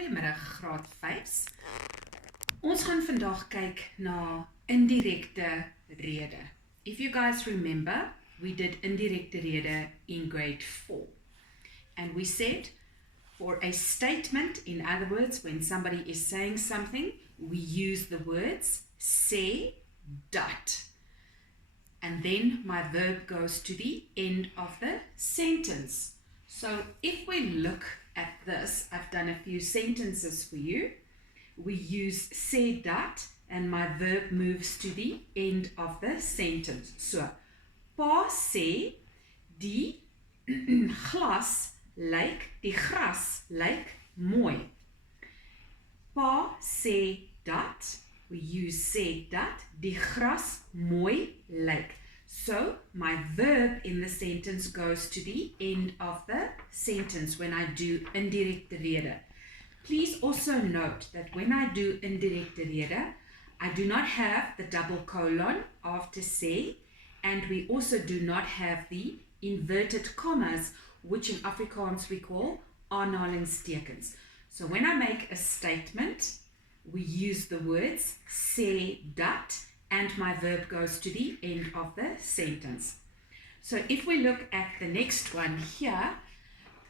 Goeiemiddag graad 5's. Ons gaan vandag kyk na indirekte rede. If you guys remember, we did indirekte rede in grade 4. And we said for a statement, in other words, when somebody is saying something, we use the words sê, dat. And then my verb goes to the end of the sentence. So if we look at this, I've done a few sentences for you. We use sê dat and my verb moves to the end of the sentence. So, pa sê die glas lyk, die gras lyk mooi. Pa sê dat, we use sê dat, die gras mooi lyk. So, my verb in the sentence goes to the end of the sentence when I do indirekte rede. Please also note that when I do indirekte rede, I do not have the double colon after sê, and we also do not have the inverted commas, which in Afrikaans we call aanhalingstekens. So when I make a statement, we use the words sê dat, and my verb goes to the end of the sentence. So if we look at the next one here,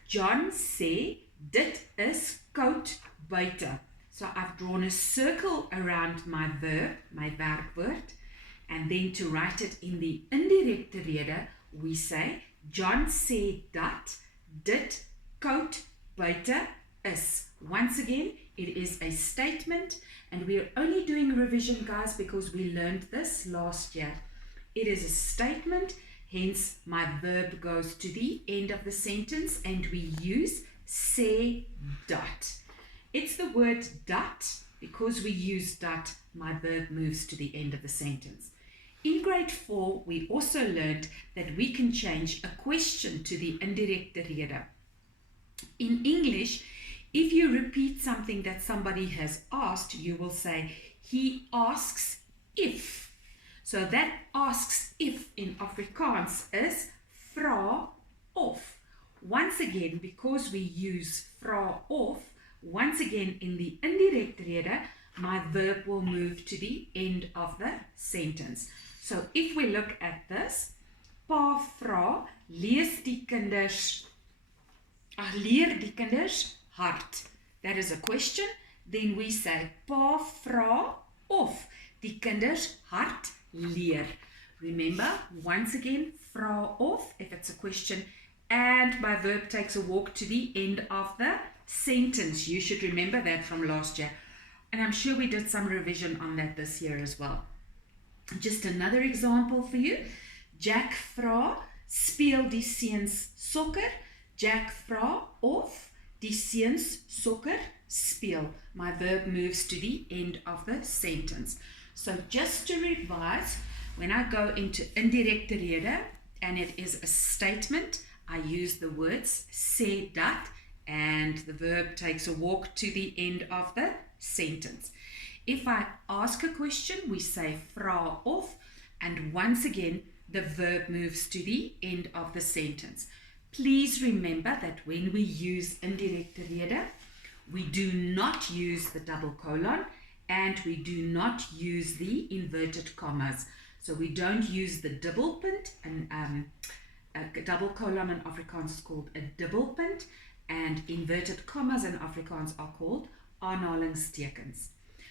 John sê dit is koud buite. So I've drawn a circle around my verb, my werkwoord, and then to write it in the indirekte rede, we say John sê dat dit koud buite is. Once again, it is a statement, and we are only doing revision, guys, because we learned this last year. It is a statement, hence my verb goes to the end of the sentence, and we use sê dat. It's the word dat. Because we use dat, my verb moves to the end of the sentence. In grade 4, we also learned that we can change a question to the indirekte rede. In English, if you repeat something that somebody has asked, you will say, he asks if. So that asks if in Afrikaans is vra of. Once again, because we use vra of, once again in the indirekte rede, my verb will move to the end of the sentence. So if we look at this, pa vra, leer die kinders hart. That is a question. Then we say, pa vra of die kinders hart leer. Remember, once again, vra of, if it's a question, and my verb takes a walk to the end of the sentence. You should remember that from last year. And I'm sure we did some revision on that this year as well. Just another example for you. Jack vra, speel die seuns sokker. Jack vra of die seuns sokker speel. My verb moves to the end of the sentence. So just to revise, when I go into indirekte rede and it is a statement, I use the words sê dat and the verb takes a walk to the end of the sentence. If I ask a question, we say vra of, and once again the verb moves to the end of the sentence. Please remember that when we use indirekte rede, we do not use the double colon and we do not use the inverted commas. So we don't use the dubbelpunt, and a double colon in Afrikaans is called a dubbelpunt, and inverted commas in Afrikaans are called aanhalingstekens.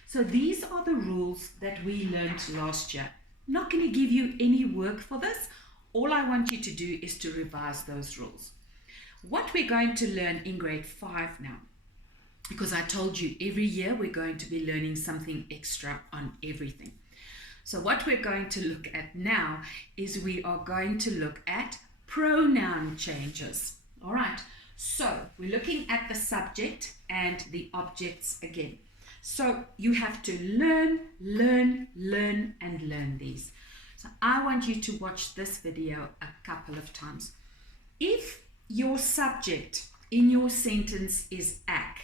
So these are the rules that we learned last year. I'm not going to give you any work for this. All I want you to do is to revise those rules. What we're going to learn in grade 5 now, because I told you every year we're going to be learning something extra on everything. So what we're going to look at now is we are going to look at pronoun changes. All right, so we're looking at the subject and the objects again. So you have to learn, and learn these. So I want you to watch this video a couple of times. If your subject in your sentence is ek,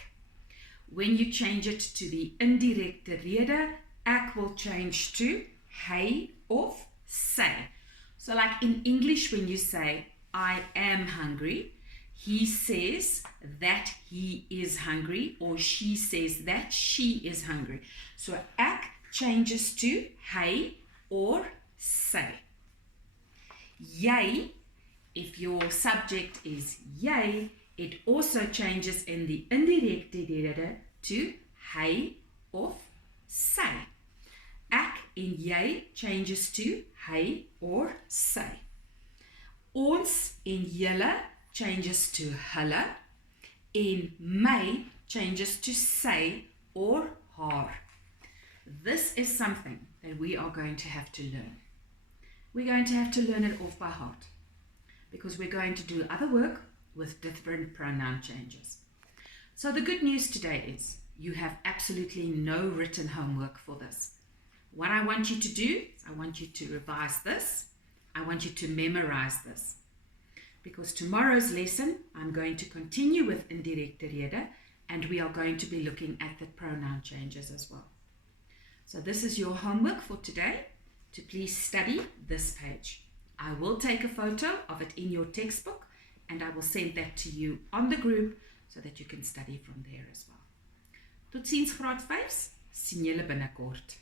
when you change it to the indirekte rede, ek will change to hy of sy. So like in English, when you say, I am hungry, He says that he is hungry, or she says that she is hungry. So ek changes to hy or sy. Jy, if your subject is jy, it also changes in the indirekte rede to hy of sy. Ek en jy changes to hy or sy. Ons en julle changes to hulle, en my changes to sy or haar. This is something that we are going to have to learn. We're going to have to learn it off by heart, because we're going to do other work with different pronoun changes. So the good news today is you have absolutely no written homework for this. What I want you to do is I want you to revise this. I want you to memorize this. Because tomorrow's lesson, I'm going to continue with Indirekte Rede, and we are going to be looking at the pronoun changes as well. So this is your homework for today, to please study this page. I will take a photo of it in your textbook, and I will send that to you on the group so that you can study from there as well. Tot ziens graad 5's, sien julle binnekort.